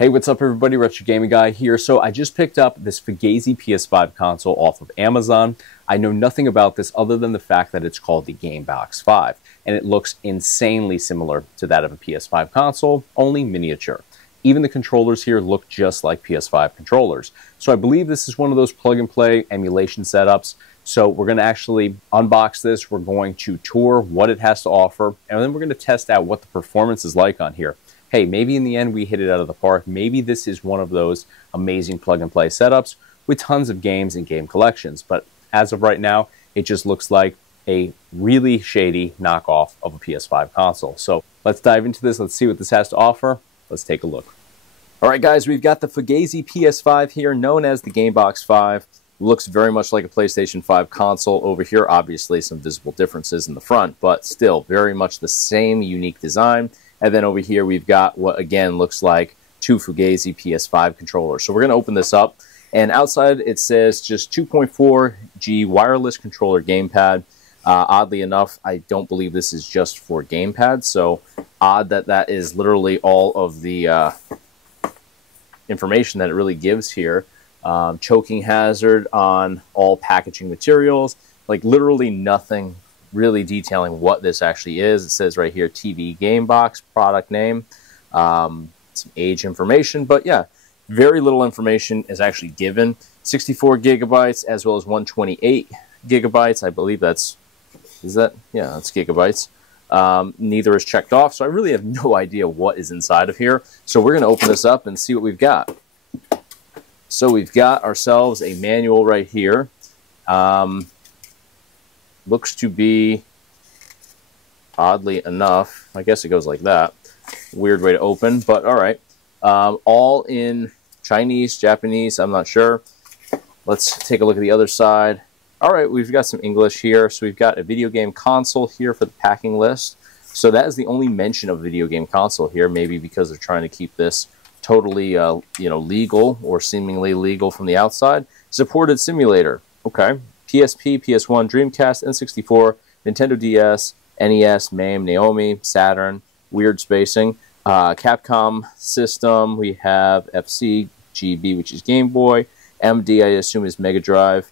Hey, what's up everybody, Retro Gaming Guy here. So I just picked up this Fugazi PS5 console off of Amazon. I know nothing about this other than the fact that it's called the Gamebox 5, and it looks insanely similar to that of a PS5 console, only miniature. Even the controllers here look just like PS5 controllers. So I believe this is one of those plug-and-play emulation setups. So we're going to actually unbox this, we're going to tour what it has to offer, and then we're going to test out what the performance is like on here. Hey, maybe in the end we hit it out of the park. Maybe this is one of those amazing plug-and-play setups with tons of games and game collections. But as of right now, it just looks like a really shady knockoff of a PS5 console. So let's dive into this. Let's see what this has to offer. Let's take a look. All right, guys, we've got the Fugazi PS5 here, known as the Gamebox 5. Looks very much like a PlayStation 5 console over here. Obviously, some visible differences in the front, but still very much the same unique design. And then over here, we've got what, again, looks like two Fugazi PS5 controllers. So we're going to open this up. And outside, it says just 2.4G wireless controller gamepad. Oddly enough, I don't believe this is just for gamepad. So odd that that is literally all of the information that it really gives here. Choking hazard on all packaging materials. Like literally nothing really detailing what this actually is. It says right here, TV game box, product name, some age information, but yeah, very little information is actually given. 64 gigabytes as well as 128 gigabytes. I believe that's, yeah, that's gigabytes. Neither is checked off, so I really have no idea what is inside of here. So we're going to open this up and see what we've got. So we've got ourselves a manual right here. Looks to be, oddly enough, I guess it goes like that. Weird way to open, but all right. All in Chinese, Japanese, I'm not sure. Let's take a look at the other side. All right, we've got some English here. So we've got a video game console here for the packing list. So that is the only mention of video game console here, maybe because they're trying to keep this totally legal or seemingly legal from the outside. Supported simulator, okay. PSP, PS1, Dreamcast, N64, Nintendo DS, NES, MAME, Naomi, Saturn, weird spacing. Capcom system, we have FC, GB, which is Game Boy, MD, I assume is Mega Drive,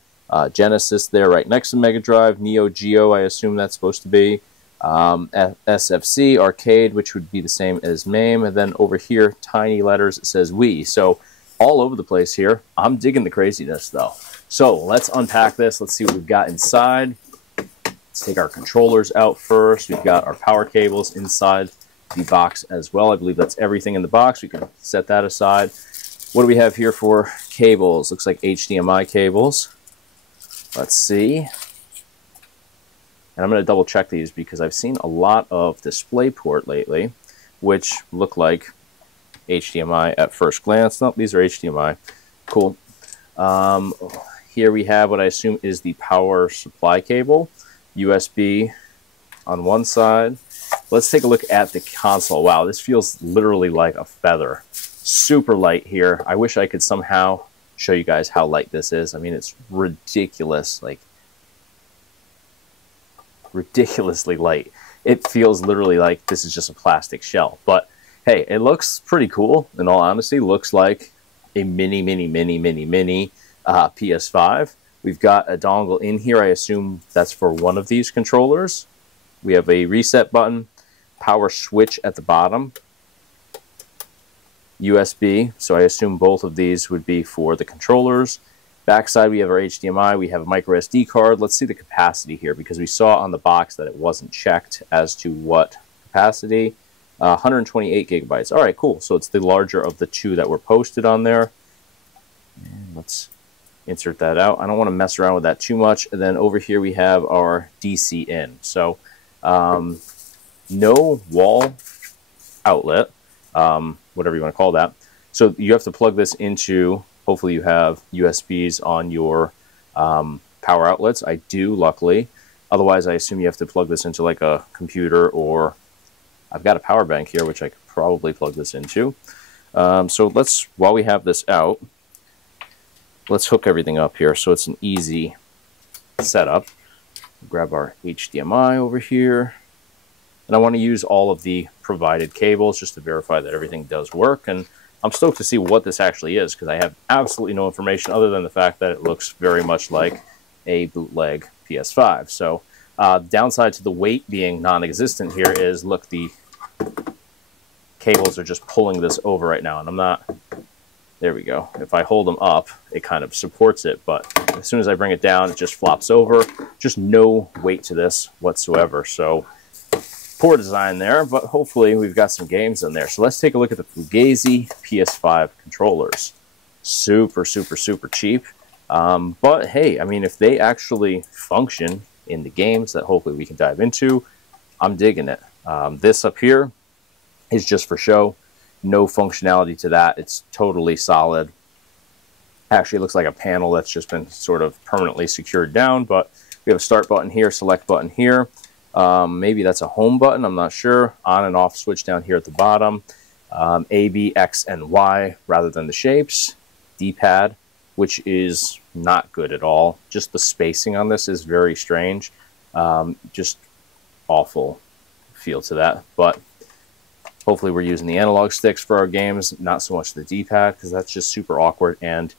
Genesis there right next to Mega Drive, Neo Geo, I assume that's supposed to be, SFC, Arcade, which would be the same as MAME, and then over here, tiny letters, it says Wii. So all over the place here. I'm digging the craziness though. So let's unpack this. Let's see what we've got inside. Let's take our controllers out first. We've got our power cables inside the box as well. I believe that's everything in the box. We can set that aside. What do we have here for cables? Looks like HDMI cables. Let's see. And I'm going to double check these because I've seen a lot of DisplayPort lately, which look like HDMI at first glance. Nope, these are HDMI. Cool. Here we have what I assume is the power supply cable, USB on one side. Let's take a look at the console. Wow, this feels literally like a feather. Super light here. I wish I could somehow show you guys how light this is. I mean, it's ridiculous, like ridiculously light. It feels literally like this is just a plastic shell. But hey, it looks pretty cool. In all honesty, looks like a mini PS5. We've got a dongle in here. I assume that's for one of these controllers. We have a reset button, power switch at the bottom, USB. So I assume both of these would be for the controllers. Backside, we have our HDMI. We have a micro SD card. Let's see the capacity here because we saw on the box that it wasn't checked as to what capacity. 128 gigabytes. All right, cool. So it's the larger of the two that were posted on there. And let's insert that out. I don't want to mess around with that too much. And then over here we have our DC in. So no wall outlet, whatever you want to call that. So you have to plug this into, hopefully you have USBs on your power outlets. I do, luckily. Otherwise, I assume you have to plug this into like a computer, or I've got a power bank here, which I could probably plug this into. So let's, while we have this out, let's hook everything up here so it's an easy setup. Grab our HDMI over here. And I want to use all of the provided cables just to verify that everything does work. And I'm stoked to see what this actually is, because I have absolutely no information other than the fact that it looks very much like a bootleg PS5. So downside to the weight being non-existent here is, look, the cables are just pulling this over right now, and I'm not... There we go. If I hold them up, it kind of supports it, but as soon as I bring it down, it just flops over. Just no weight to this whatsoever. So poor design there, but hopefully we've got some games in there. So let's take a look at the Fugazi PS5 controllers. Super, super, super cheap. But hey, I mean, if they actually function in the games that hopefully we can dive into, I'm digging it. This up here is just for show. No functionality to that. It's totally solid. Actually, it looks like a panel that's just been sort of permanently secured down, but we have a start button here, select button here. Maybe that's a home button, I'm not sure. On and off switch down here at the bottom. A, B, X, and Y rather than the shapes. D-pad, which is not good at all. Just the spacing on this is very strange. Just awful feel to that, but hopefully we're using the analog sticks for our games, not so much the D-pad, because that's just super awkward. And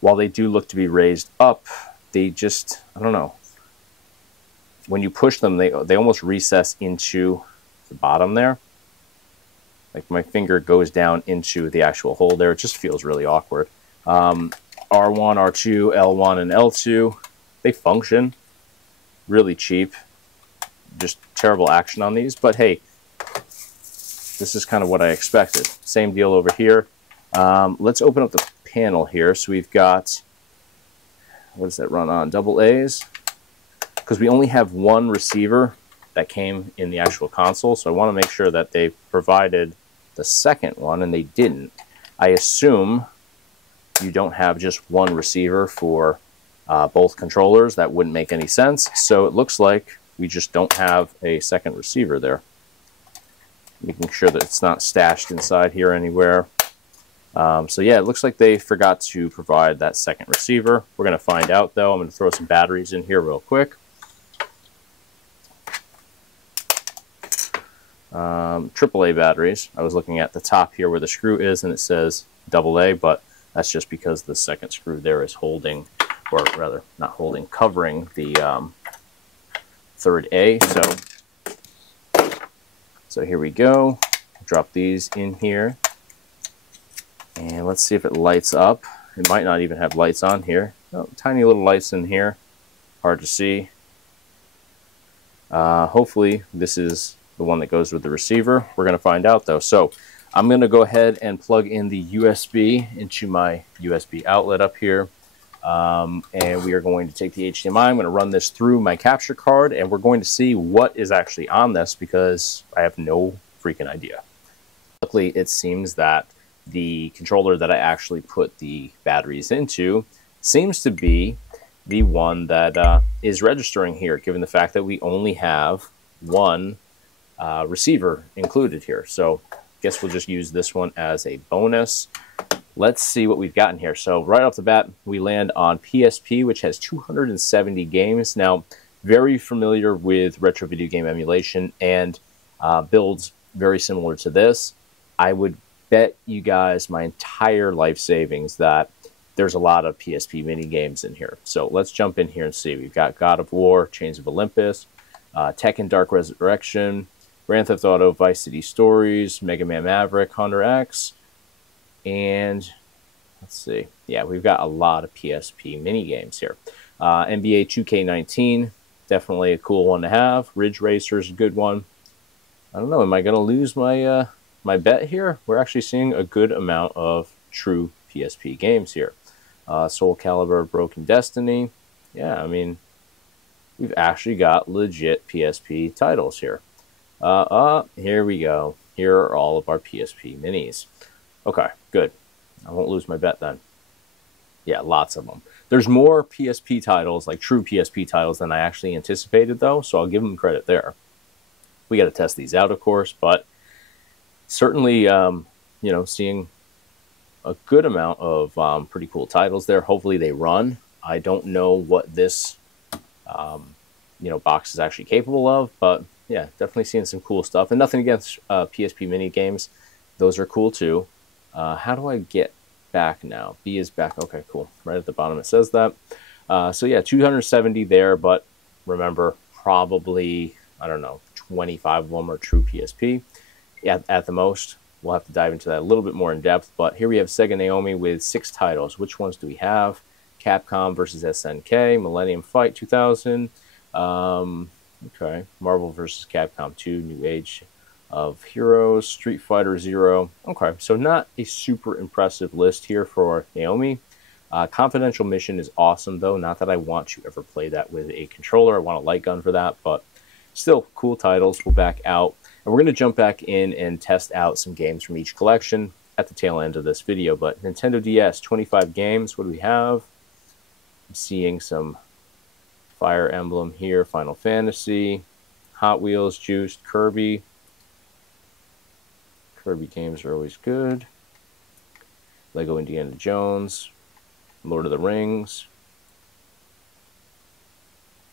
while they do look to be raised up, they just, I don't know. When you push them, they almost recess into the bottom there. Like my finger goes down into the actual hole there. It just feels really awkward. R1, R2, L1, and L2, they function. Really cheap. Just terrible action on these, but hey, this is kind of what I expected. Same deal over here. Let's open up the panel here. So we've got, what does that run on? Double A's? Because we only have one receiver that came in the actual console, so I want to make sure that they provided the second one, and they didn't. I assume you don't have just one receiver for both controllers. That wouldn't make any sense. So it looks like we just don't have a second receiver there. Making sure that it's not stashed inside here anywhere. So yeah, it looks like they forgot to provide that second receiver. We're going to find out though. I'm going to throw some batteries in here real quick. AAA batteries. I was looking at the top here where the screw is and it says AA, but that's just because the second screw there is holding, or rather not holding, covering the third A. So here we go. Drop these in here. And let's see if it lights up. It might not even have lights on here. Oh, tiny little lights in here. Hard to see. Hopefully this is the one that goes with the receiver. We're going to find out though. So I'm going to go ahead and plug in the USB into my USB outlet up here. And we are going to take the HDMI. I'm going to run this through my capture card, and we're going to see what is actually on this, because I have no freaking idea. Luckily, it seems that the controller that I actually put the batteries into seems to be the one that is registering here, given the fact that we only have one receiver included here. So I guess we'll just use this one as a bonus. Let's see what we've got in here. So right off the bat, we land on PSP, which has 270 games. Now, very familiar with retro video game emulation and builds very similar to this. I would bet you guys my entire life savings that there's a lot of PSP mini games in here. So let's jump in here and see. We've got God of War, Chains of Olympus, Tekken Dark Resurrection, Grand Theft Auto Vice City Stories, Mega Man Maverick, Hunter X, and let's see. Yeah, we've got a lot of PSP mini games here. NBA 2K19, definitely a cool one to have. Ridge Racer is a good one. I don't know, am I going to lose my my bet here? We're actually seeing a good amount of true PSP games here. Soul Calibur, Broken Destiny. Yeah, I mean, we've actually got legit PSP titles here. Here we go. Here are all of our PSP minis. Okay, good. I won't lose my bet then. Yeah, lots of them. There's more PSP titles, like true PSP titles, than I actually anticipated, though, so I'll give them credit there. We got to test these out, of course, but certainly, you know, seeing a good amount of pretty cool titles there. Hopefully they run. I don't know what this, you know, box is actually capable of, but yeah, definitely seeing some cool stuff. And nothing against PSP mini games. Those are cool too. How do I get back now? B is back. Okay, cool. Right at the bottom it says that. So yeah, 270 there, but remember, probably, I don't know, 25 of them are true PSP at the most. We'll have to dive into that a little bit more in depth, but here we have Sega Naomi with 6 titles. Which ones do we have? Capcom versus SNK, Millennium Fight 2000, okay, Marvel versus Capcom 2, New Age of Heroes, Street Fighter Zero. Okay, so not a super impressive list here for Naomi. Confidential Mission is awesome, though. Not that I want to ever play that with a controller. I want a light gun for that, but still, cool titles. We'll back out. And we're going to jump back in and test out some games from each collection at the tail end of this video. But Nintendo DS, 25 games. What do we have? I'm seeing some Fire Emblem here, Final Fantasy, Hot Wheels, Juiced, Kirby. Kirby games are always good. Lego Indiana Jones, Lord of the Rings.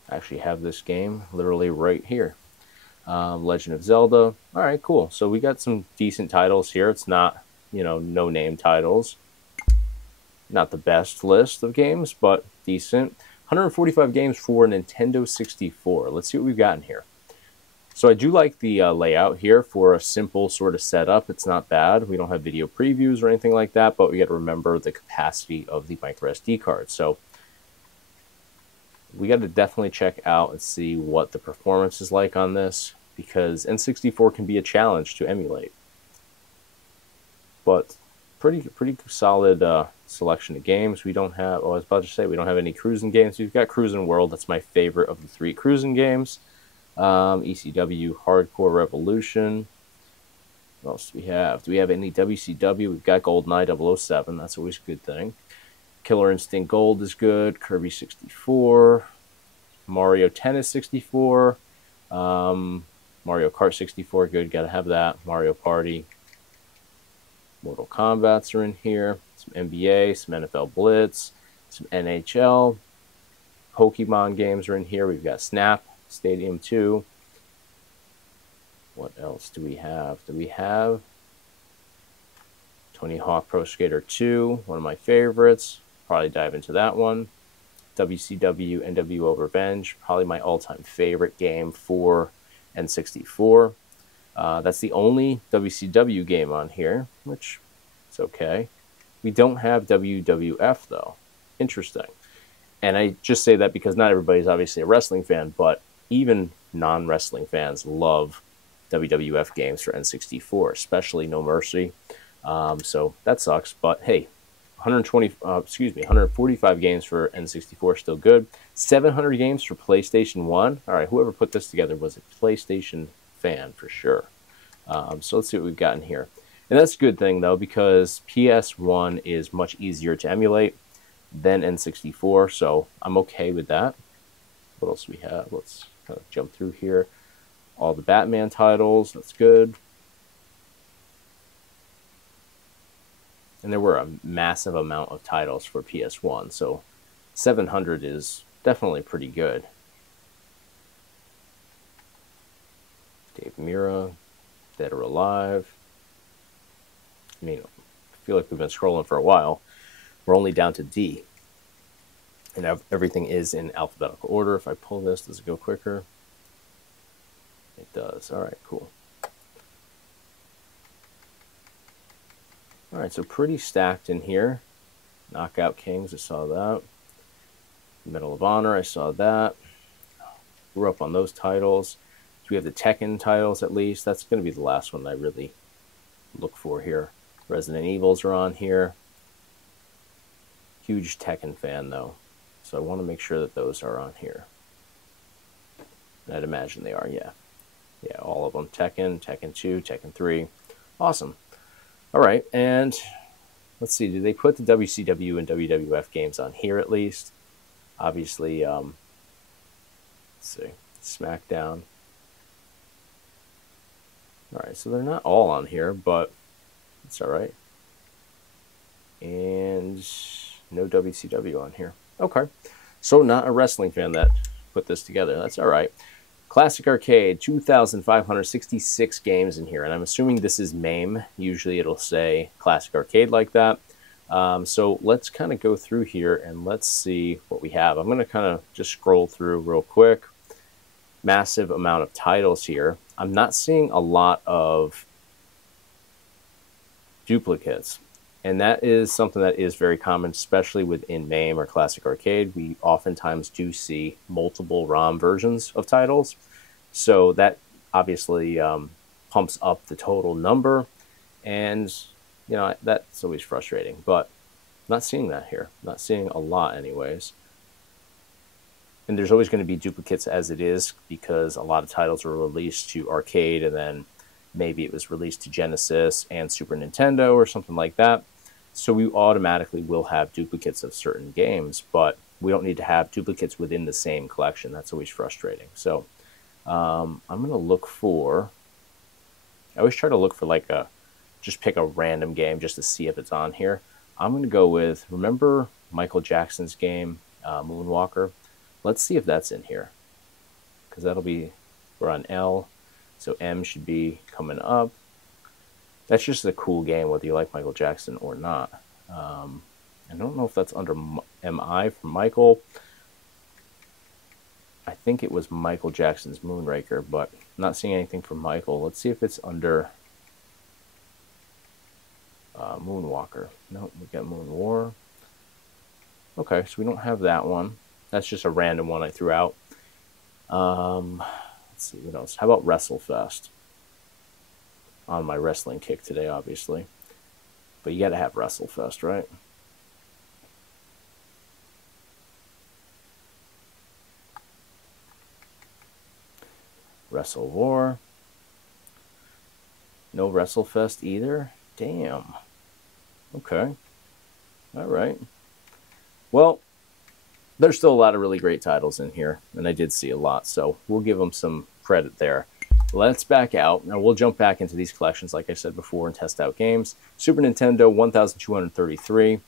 I actually have this game literally right here. Legend of Zelda. All right, cool. So we got some decent titles here. It's not, no-name titles. Not the best list of games, but decent. 145 games for Nintendo 64. Let's see what we've got in here. So I do like the layout here for a simple sort of setup. It's not bad. We don't have video previews or anything like that, but we got to remember the capacity of the micro SD card. So we got to definitely check out and see what the performance is like on this, because N64 can be a challenge to emulate. But pretty solid selection of games. We don't have, I was about to say, we don't have any cruising games. We've got Cruising World. That's my favorite of the 3 cruising games. ECW Hardcore Revolution. What else do we have? Do we have any WCW? We've got GoldenEye 007. That's always a good thing. Killer Instinct Gold is good. Kirby 64. Mario Tennis 64. Mario Kart 64, good. Gotta have that. Mario Party. Mortal Kombat's are in here. Some NBA, some NFL Blitz, some NHL. Pokemon games are in here. We've got Snap, Stadium 2. What else do we have? Do we have Tony Hawk Pro Skater 2, one of my favorites. Probably dive into that one. WCW NWO Revenge, probably my all-time favorite game for N64. That's the only WCW game on here, which is okay. We don't have WWF, though. Interesting. And I just say that because not everybody's obviously a wrestling fan, but even non-wrestling fans love WWF games for N64, especially No Mercy. So that sucks, but hey, 145 games for N64, still good. 700 games for PlayStation 1. All right, whoever put this together was a PlayStation fan for sure. So let's see what we've got in here. And that's a good thing, though, because PS1 is much easier to emulate than N64, so I'm okay with that. What else do we have? Let's kind of jump through here. All the Batman titles, that's good. And there were a massive amount of titles for PS1, so 700 is definitely pretty good. Dave Mirra, Dead or Alive. I mean, I feel like we've been scrolling for a while. We're only down to D. And everything is in alphabetical order. If I pull this, does it go quicker? It does. All right, cool. All right, so pretty stacked in here. Knockout Kings, I saw that. Medal of Honor, I saw that. Grew up on those titles. So we have the Tekken titles, at least. That's going to be the last one I really look for here. Resident Evils are on here. Huge Tekken fan, though. So I want to make sure that those are on here. And I'd imagine they are, yeah. Yeah, all of them. Tekken, Tekken 2, Tekken 3. Awesome. All right, and let's see. Do they put the WCW and WWF games on here at least? Obviously, let's see. SmackDown. All right, so they're not all on here, but it's all right. And no WCW on here. Okay, so not a wrestling fan that put this together. That's all right. Classic Arcade, 2,566 games in here, and I'm assuming this is MAME. Usually it'll say Classic Arcade like that. So let's kind of go through here and let's see what we have. I'm going to kind of just scroll through real quick. Massive amount of titles here. I'm not seeing a lot of duplicates, and that is something that is very common, especially within MAME or Classic Arcade. We oftentimes do see multiple ROM versions of titles, so that obviously pumps up the total number, and you know, that's always frustrating, but I'm not seeing that here. I'm not seeing a lot anyways. And there's always going to be duplicates as it is, because a lot of titles are released to arcade and then maybe it was released to Genesis and Super Nintendo or something like that. So we automatically will have duplicates of certain games, but we don't need to have duplicates within the same collection. That's always frustrating. So I'm going to look for, I always try to look for like just pick a random game just to see if it's on here. I'm going to go with, remember Michael Jackson's game, Moonwalker? Let's see if that's in here, because that'll be, we're on L. So M should be coming up. That's just a cool game, whether you like Michael Jackson or not. I don't know if that's under MI for Michael. I think it was Michael Jackson's Moonraker, but I'm not seeing anything from Michael. Let's see if it's under Moonwalker. No, we got Moon War. Okay, so we don't have that one. That's just a random one I threw out. Let's see what else. How about WrestleFest? On my wrestling kick today, obviously. But you got to have WrestleFest, right? Wrestle War. No WrestleFest either? Damn. Okay. All right. Well, there's still a lot of really great titles in here, and I did see a lot, so we'll give them some credit there. Let's back out. Now we'll jump back into these collections, like I said before, and test out games. Super Nintendo, 1,233.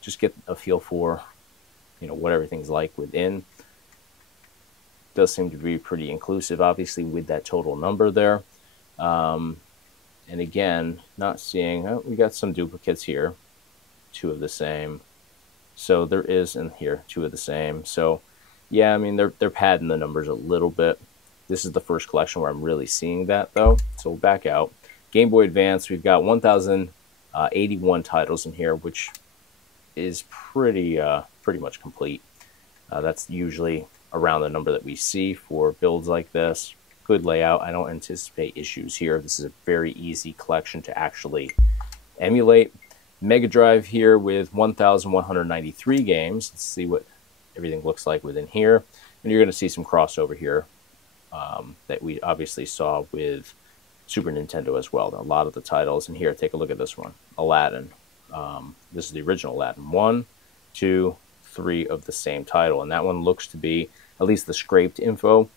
Just get a feel for, you know, what everything's like within. Does seem to be pretty inclusive, obviously, with that total number there. And again, not seeing, oh, we got some duplicates here, 2 of the same. So there is in here 2 of the same. So yeah, I mean, they're padding the numbers a little bit. This is the first collection where I'm really seeing that, though. So we'll back out. Game Boy Advance, we've got 1,081 titles in here, which is pretty much complete. That's usually around the number that we see for builds like this. Good layout. I don't anticipate issues here. This is a very easy collection to actually emulate. Mega Drive here with 1,193 games. Let's see what everything looks like within here. And you're going to see some crossover here that we obviously saw with Super Nintendo as well. A lot of the titles in here. Take a look at this one. Aladdin. This is the original Aladdin. 1, 2, 3 of the same title. And that one looks to be, at least the scraped info,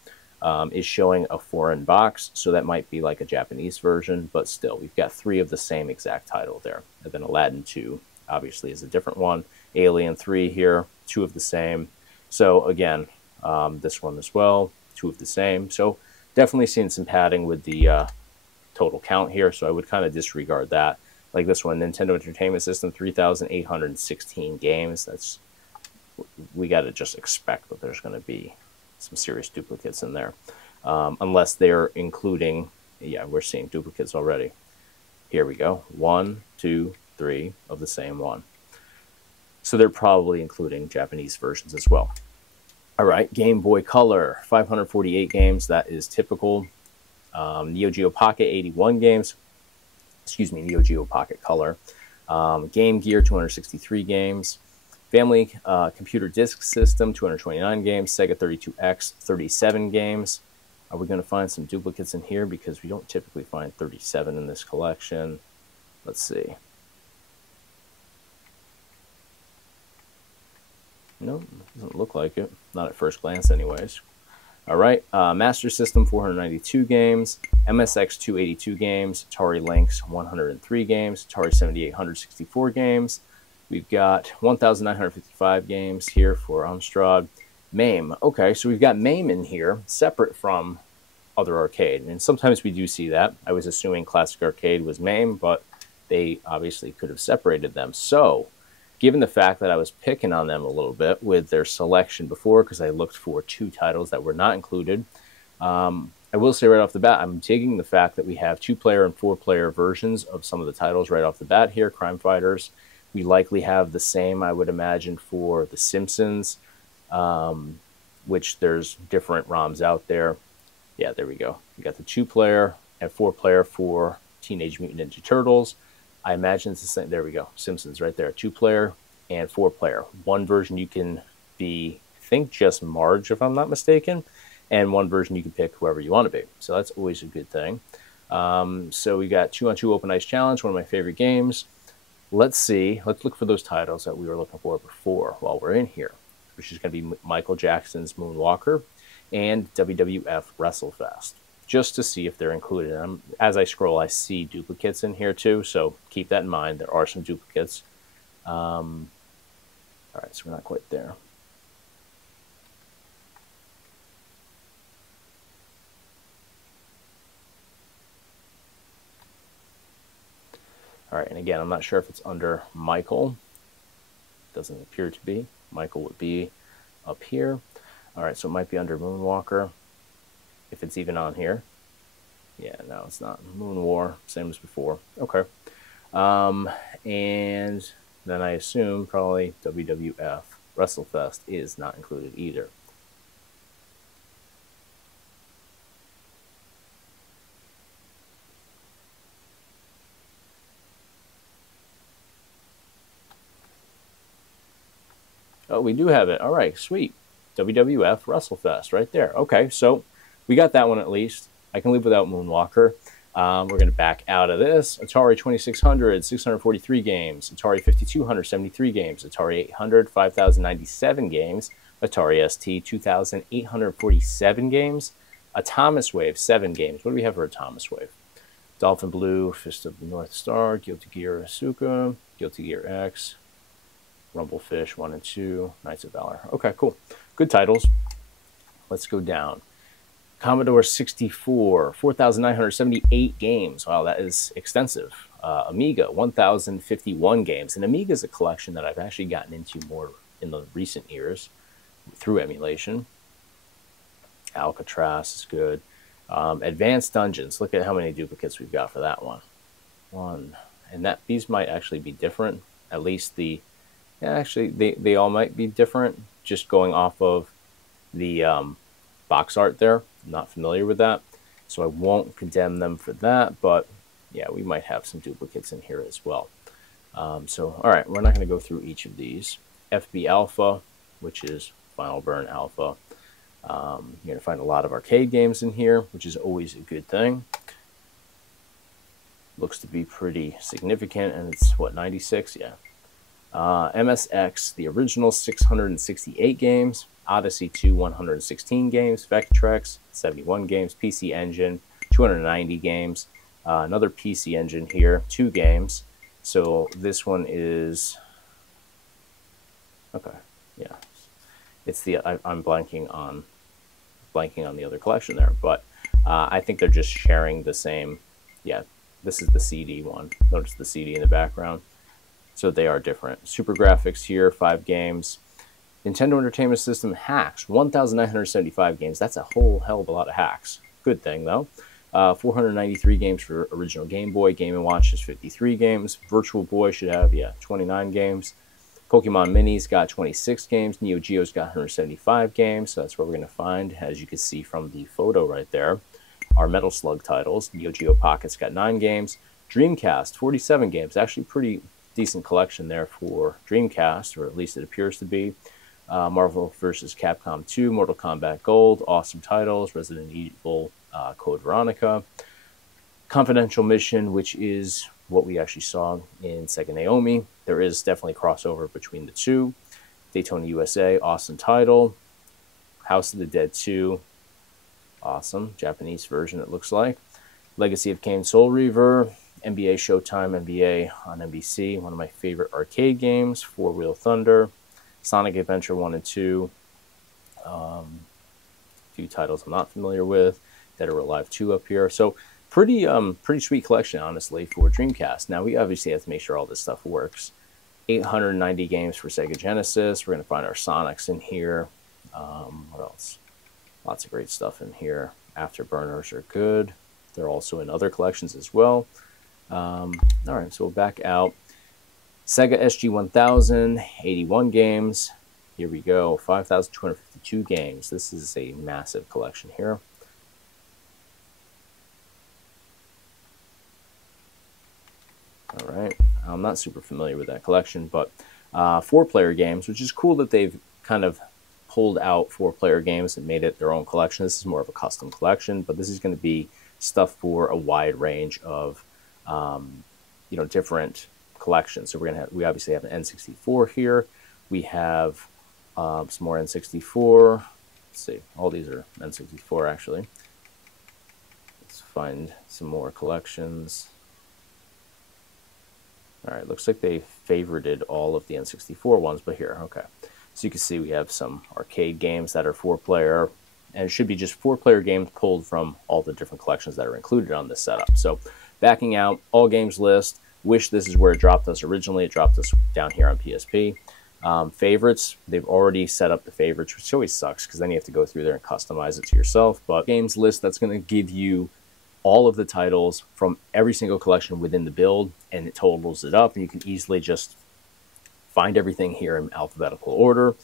is showing a foreign box. So that might be like a Japanese version. But still, we've got 3 of the same exact title there. And then Aladdin 2, obviously, is a different one. Alien 3 here, 2 of the same. So again, this one as well, 2 of the same. So definitely seeing some padding with the total count here. So I would kind of disregard that. Like this one, Nintendo Entertainment System, 3,816 games. That's, we got to just expect that there's going to be some serious duplicates in there. Unless they're including, yeah, we're seeing duplicates already. Here we go. 1, 2, 3 of the same one. So they're probably including Japanese versions as well. All right, Game Boy Color, 548 games. That is typical. Neo Geo Pocket, 81 games. Excuse me, Neo Geo Pocket Color. Game Gear, 263 games. Family Computer Disk System, 229 games. Sega 32X, 37 games. Are we going to find some duplicates in here? Because we don't typically find 37 in this collection. Let's see. No, doesn't look like it. Not at first glance anyways. All right, Master System, 492 games. MSX, 282 games. Atari Lynx, 103 games. Atari 7800, 64 games. We've got 1,955 games here for Amstrad. MAME. Okay, so we've got MAME in here, separate from other arcade. And sometimes we do see that. I was assuming Classic Arcade was MAME, but they obviously could have separated them. So, given the fact that I was picking on them a little bit with their selection before, because I looked for 2 titles that were not included, I will say right off the bat, I'm digging the fact that we have 2-player and 4-player versions of some of the titles right off the bat here. Crime Fighters. We likely have the same, I would imagine, for The Simpsons, which there's different ROMs out there. Yeah, there we go. We got the 2-player and 4-player for Teenage Mutant Ninja Turtles. I imagine it's the same. There we go. Simpsons right there. 2-player and 4-player. One version you can be, I think, just Marge, if I'm not mistaken. And one version you can pick whoever you want to be. So that's always a good thing. So we got 2-on-2 Open Ice Challenge, one of my favorite games. Let's see. Let's look for those titles that we were looking for before while we're in here, which is going to be Michael Jackson's Moonwalker and WWF WrestleFest, just to see if they're included. And as I scroll, I see duplicates in here too, so keep that in mind. There are some duplicates. All right, so we're not quite there. All right, and again, I'm not sure if it's under Michael. Doesn't appear to be. Michael would be up here. All right, so it might be under Moonwalker, if it's even on here. Yeah, no, it's not. Moon War, same as before. Okay. And then I assume probably WWF WrestleFest is not included either. Oh, we do have it. All right, sweet. WWF WrestleFest right there. Okay, so we got that one at least. I can live without Moonwalker. We're going to back out of this. Atari 2600, 643 games. Atari 5200, 73 games. Atari 800, 5097 games. Atari ST, 2847 games. A Thomas Wave, 7 games. What do we have for a Thomas Wave? Dolphin Blue, Fist of the North Star, Guilty Gear Asuka, Guilty Gear X, Rumblefish 1 and 2, Knights of Valor. Okay, cool. Good titles. Let's go down. Commodore 64, 4,978 games. Wow, that is extensive. Amiga, 1,051 games. And Amiga is a collection that I've actually gotten into more in the recent years through emulation. Alcatraz is good. Advanced Dungeons. Look at how many duplicates we've got for that one. And these might actually be different. At least they all might be different, just going off of the box art there. I'm not familiar with that, so I won't condemn them for that, but yeah, we might have some duplicates in here as well. So, all right, we're not going to go through each of these. FB Alpha, which is Final Burn Alpha. You're going to find a lot of arcade games in here, which is always a good thing. Looks to be pretty significant, and it's, what, 96? Yeah. MSX, the original 668 games. Odyssey 2, 116 games. Vectrex, 71 games. PC Engine, 290 games. Another PC Engine here, 2 games. So this one is... Okay, yeah. It's the... I'm blanking on the other collection there, but I think they're just sharing the same... Yeah, this is the CD one. Notice the CD in the background. So they are different. Super Graphics here, 5 games. Nintendo Entertainment System hacks, 1,975 games. That's a whole hell of a lot of hacks. Good thing, though. 493 games for original Game Boy. Game & Watch is 53 games. Virtual Boy should have, 29 games. Pokemon Minis got 26 games. Neo Geo's got 175 games. So that's what we're going to find, as you can see from the photo right there. Our Metal Slug titles. Neo Geo Pocket's got 9 games. Dreamcast, 47 games. Actually pretty decent collection there for Dreamcast, or at least it appears to be. Marvel vs. Capcom 2, Mortal Kombat Gold, awesome titles, Resident Evil, Code Veronica, Confidential Mission, which is what we actually saw in Sega Naomi. There is definitely crossover between the two. Daytona USA, awesome title. House of the Dead 2, awesome, Japanese version it looks like. Legacy of Kain Soul Reaver, NBA Showtime, NBA on NBC, one of my favorite arcade games, Four Wheel Thunder, Sonic Adventure 1 and 2, a few titles I'm not familiar with, Dead or Alive 2 up here. So pretty sweet collection, honestly, for Dreamcast. Now, we obviously have to make sure all this stuff works. 890 games for Sega Genesis. We're going to find our Sonics in here. What else? Lots of great stuff in here. Afterburners are good. They're also in other collections as well. All right, so we'll back out. Sega SG-1000, 81 games. Here we go, 5,252 games. This is a massive collection here. All right, I'm not super familiar with that collection, but 4-player games, which is cool that they've kind of pulled out 4-player games and made it their own collection. This is more of a custom collection, but this is going to be stuff for a wide range of different collections. So we obviously have an N64 here. We have some more N64. Let's see, all these are N64 actually. Let's find some more collections. All right, looks like they favorited all of the N64 ones, but here, okay. So you can see we have some arcade games that are 4-player, and it should be just 4-player games pulled from all the different collections that are included on this setup. So backing out, all games list. Wish this is where it dropped us originally. It dropped us down here on PSP. Favorites, they've already set up the favorites, which always sucks because then you have to go through there and customize it to yourself. But games list, that's going to give you all of the titles from every single collection within the build, and it totals it up, and you can easily just find everything here in alphabetical order.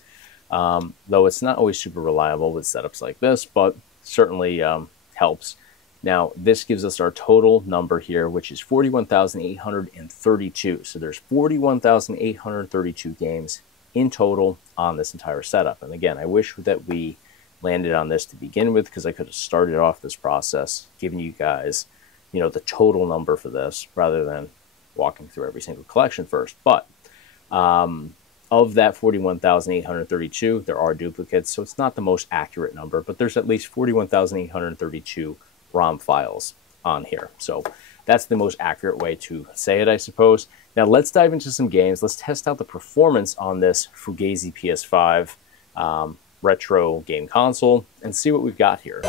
Though it's not always super reliable with setups like this, but certainly helps. Now, this gives us our total number here, which is 41,832. So there's 41,832 games in total on this entire setup. And again, I wish that we landed on this to begin with, because I could have started off this process giving you guys, the total number for this rather than walking through every single collection first. But of that 41,832, there are duplicates, so it's not the most accurate number, but there's at least 41,832 ROM files on here. So that's the most accurate way to say it, I suppose. Now let's dive into some games. Let's test out the performance on this Fugazi PS5 retro game console and see what we've got here.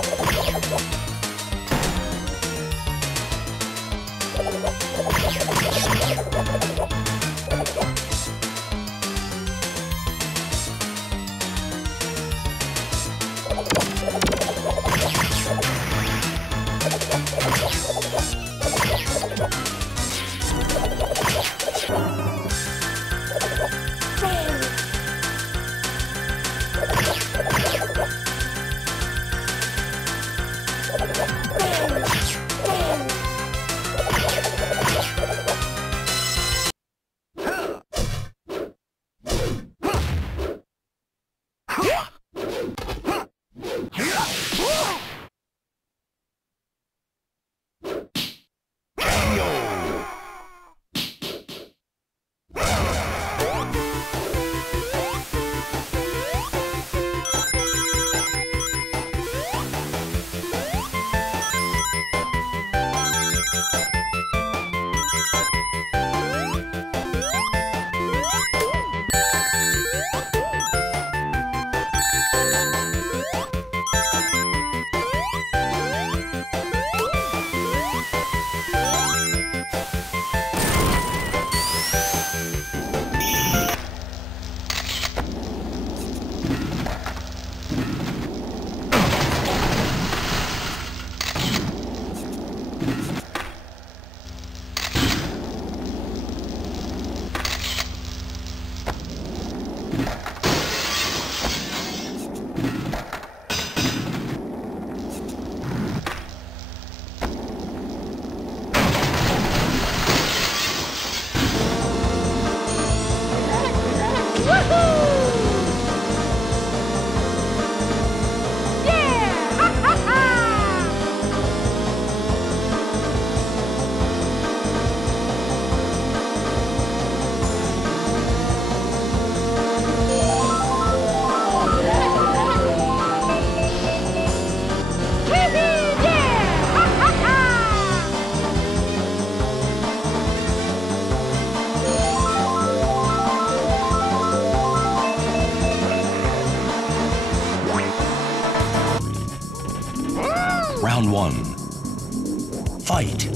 Fight!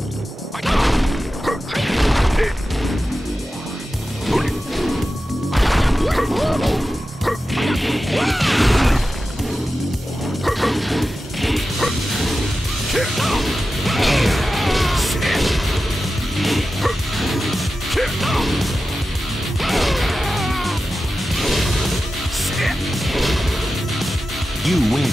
You win.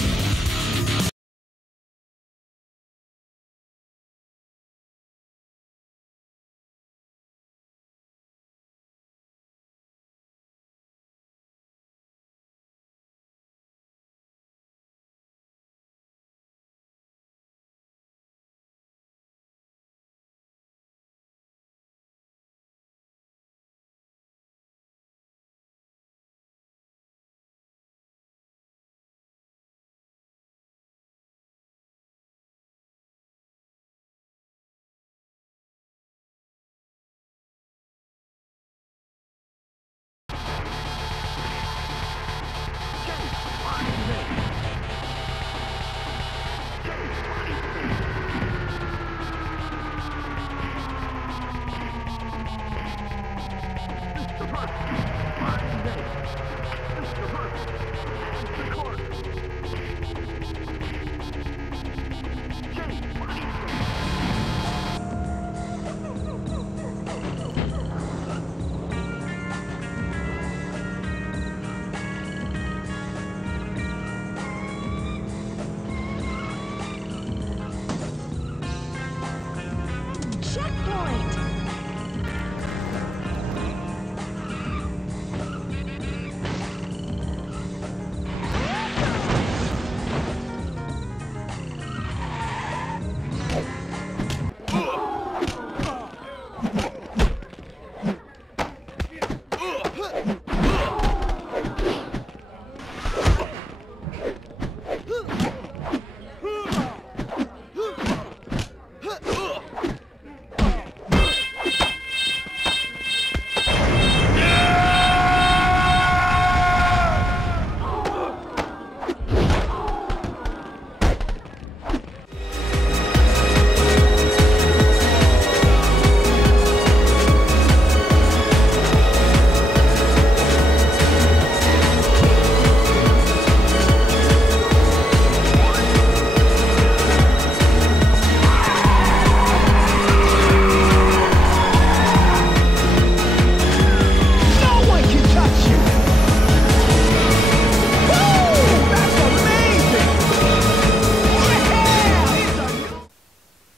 Checkpoint!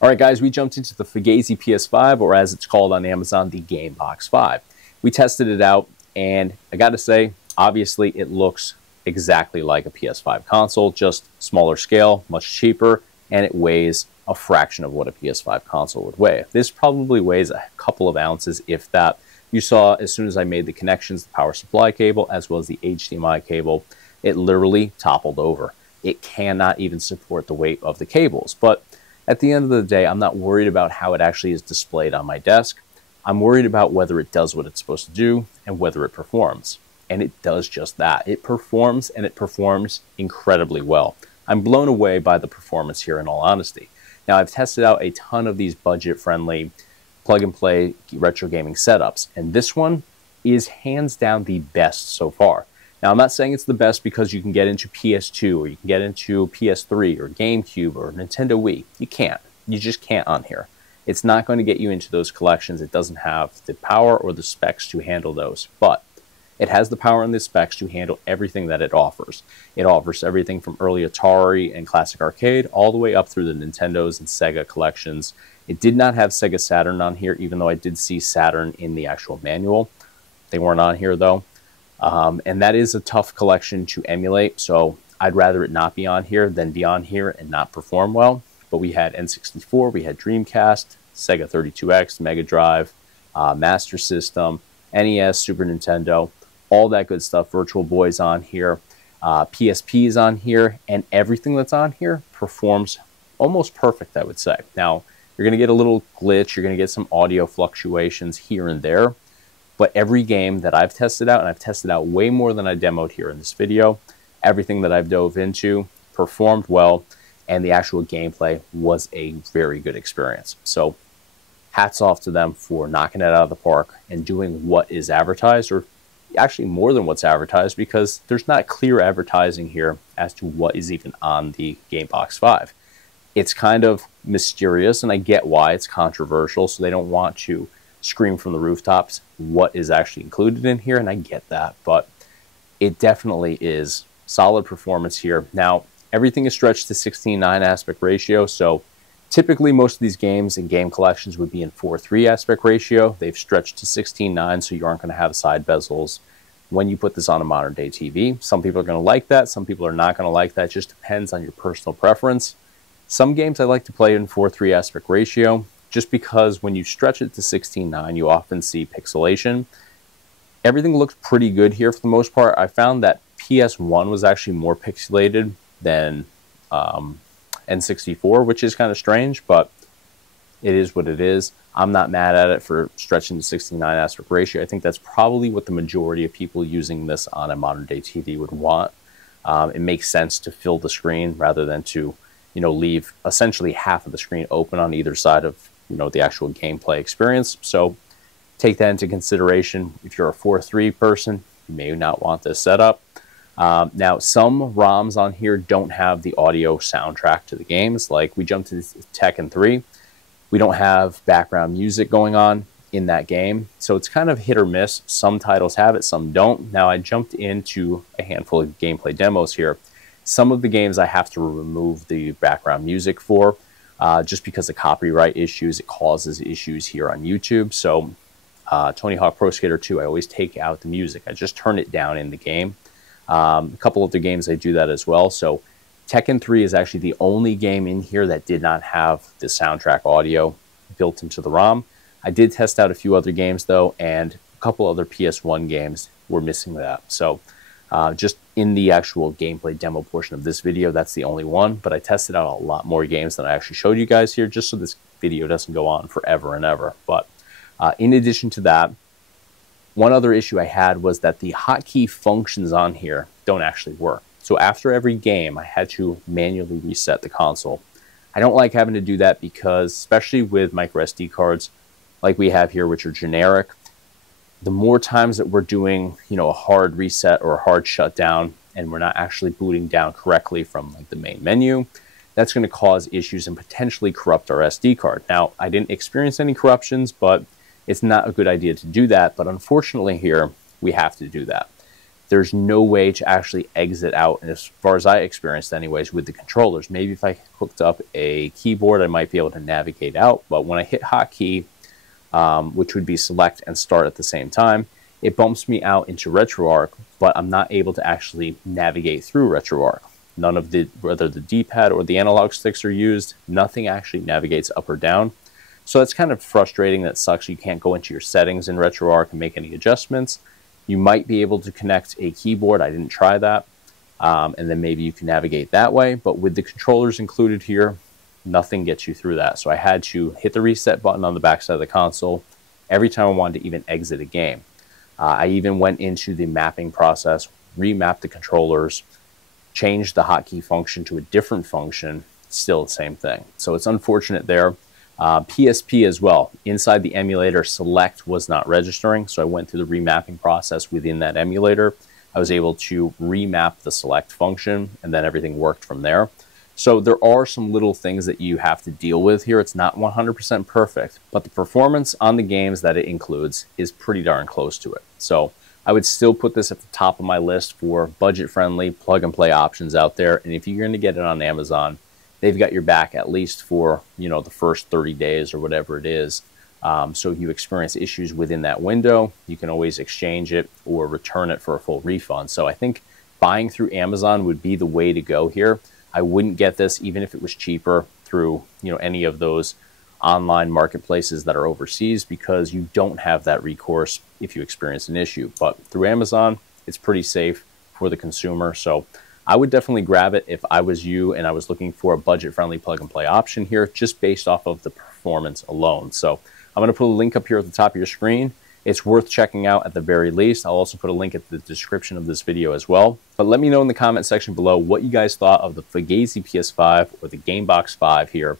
Alright guys, we jumped into the Fugazi PS5, or as it's called on Amazon, the Gamebox 5. We tested it out, and I gotta say, obviously it looks exactly like a PS5 console, just smaller scale, much cheaper, and it weighs a fraction of what a PS5 console would weigh. This probably weighs a couple of ounces, if that. You saw as soon as I made the connections, the power supply cable, as well as the HDMI cable, it literally toppled over. It cannot even support the weight of the cables, but at the end of the day, I'm not worried about how it actually is displayed on my desk. I'm worried about whether it does what it's supposed to do and whether it performs. And it does just that. It performs, and it performs incredibly well. I'm blown away by the performance here, in all honesty. Now, I've tested out a ton of these budget-friendly plug-and-play retro gaming setups, and this one is hands down the best so far. Now, I'm not saying it's the best because you can get into PS2 or you can get into PS3 or GameCube or Nintendo Wii. You can't. You just can't on here. It's not going to get you into those collections. It doesn't have the power or the specs to handle those, but it has the power and the specs to handle everything that it offers. It offers everything from early Atari and classic arcade all the way up through the Nintendos and Sega collections. It did not have Sega Saturn on here, even though I did see Saturn in the actual manual. They weren't on here though. And that is a tough collection to emulate, so I'd rather it not be on here than be on here and not perform well. But we had N64, we had Dreamcast, Sega 32X, Mega Drive, Master System, NES, Super Nintendo, all that good stuff. Virtual Boy's on here, PSP is on here, and everything that's on here performs almost perfect, I would say. Now, you're going to get a little glitch, you're going to get some audio fluctuations here and there, but every game that I've tested out, and I've tested out way more than I demoed here in this video, everything that I've dove into performed well. and the actual gameplay was a very good experience. So hats off to them for knocking it out of the park and doing what is advertised, or actually more than what's advertised, because there's not clear advertising here as to what is even on the Gamebox 5. It's kind of mysterious, and I get why. It's controversial, so they don't want to scream from the rooftops what is actually included in here, and I get that, but it definitely is solid performance here. Now, everything is stretched to 16:9 aspect ratio, so typically most of these games and game collections would be in 4:3 aspect ratio. They've stretched to 16:9, so you aren't going to have side bezels when you put this on a modern day TV. Some people are going to like that, some people are not going to like that. It just depends on your personal preference. Some games I like to play in 4:3 aspect ratio, just because when you stretch it to 16:9, you often see pixelation. Everything looks pretty good here for the most part. I found that PS1 was actually more pixelated than N64, which is kind of strange, but it is what it is. I'm not mad at it for stretching to 16:9 aspect ratio. I think that's probably what the majority of people using this on a modern day TV would want. It makes sense to fill the screen rather than to, leave essentially half of the screen open on either side of, the actual gameplay experience. So take that into consideration. If you're a 4:3 person, you may not want this setup. Now, some ROMs on here don't have the audio soundtrack to the games. Like, we jumped to Tekken 3. We don't have background music going on in that game. So it's kind of hit or miss. Some titles have it, some don't. Now, I jumped into a handful of gameplay demos here. Some of the games I have to remove the background music for, just because of copyright issues. It causes issues here on YouTube. So Tony Hawk Pro Skater 2, I always take out the music. I just turn it down in the game. A couple of the games I do that as well. So Tekken 3 is actually the only game in here that did not have the soundtrack audio built into the ROM. I did test out a few other games though, and a couple other PS1 games were missing that. So just in the actual gameplay demo portion of this video, that's the only one, but I tested out a lot more games than I actually showed you guys here, just so this video doesn't go on forever and ever. But in addition to that, one other issue I had was that the hotkey functions on here don't actually work. So after every game, I had to manually reset the console. I don't like having to do that because, especially with micro SD cards like we have here, which are generic, the more times that we're doing, a hard reset or a hard shutdown, and we're not actually booting down correctly from like the main menu, that's going to cause issues and potentially corrupt our SD card. Now, I didn't experience any corruptions, but it's not a good idea to do that. But unfortunately here, we have to do that. There's no way to actually exit out, and as far as I experienced anyways, with the controllers. Maybe if I hooked up a keyboard, I might be able to navigate out. But when I hit hotkey, which would be select and start at the same time, it bumps me out into RetroArch, but I'm not able to actually navigate through RetroArch. None of the, whether the D-pad or the analog sticks are used, nothing actually navigates up or down. So that's kind of frustrating. That sucks. You can't go into your settings in RetroArch and make any adjustments. You might be able to connect a keyboard. I didn't try that. And then maybe you can navigate that way. But with the controllers included here, nothing gets you through that. So I had to hit the reset button on the backside of the console every time I wanted to even exit a game. I even went into the mapping process, remapped the controllers, changed the hotkey function to a different function, still the same thing. So it's unfortunate there. PSP as well. Inside the emulator, select was not registering, so I went through the remapping process within that emulator. I was able to remap the select function, and then everything worked from there. So there are some little things that you have to deal with here. It's not 100% perfect, but the performance on the games that it includes is pretty darn close to it. So I would still put this at the top of my list for budget-friendly plug-and-play options out there. And if you're going to get it on Amazon, they've got your back at least for, the first 30 days or whatever it is. So if you experience issues within that window, you can always exchange it or return it for a full refund. So I think buying through Amazon would be the way to go here. I wouldn't get this even if it was cheaper through, any of those online marketplaces that are overseas, because you don't have that recourse if you experience an issue. But through Amazon, it's pretty safe for the consumer. So I would definitely grab it if I was you and I was looking for a budget-friendly plug-and-play option here, just based off of the performance alone. So I'm going to put a link up here at the top of your screen. It's worth checking out at the very least. I'll also put a link at the description of this video as well. But let me know in the comment section below what you guys thought of the Fugazi PS5 or the Gamebox 5 here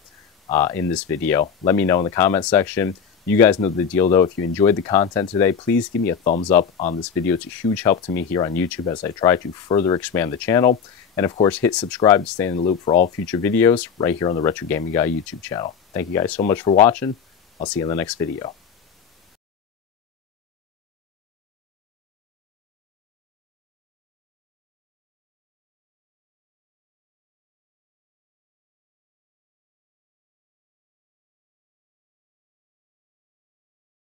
in this video. Let me know in the comment section. You guys know the deal though. If you enjoyed the content today, please give me a thumbs up on this video. It's a huge help to me here on YouTube as I try to further expand the channel. And of course, hit subscribe to stay in the loop for all future videos right here on the Retro Gaming Guy YouTube channel. Thank you guys so much for watching. I'll see you in the next video.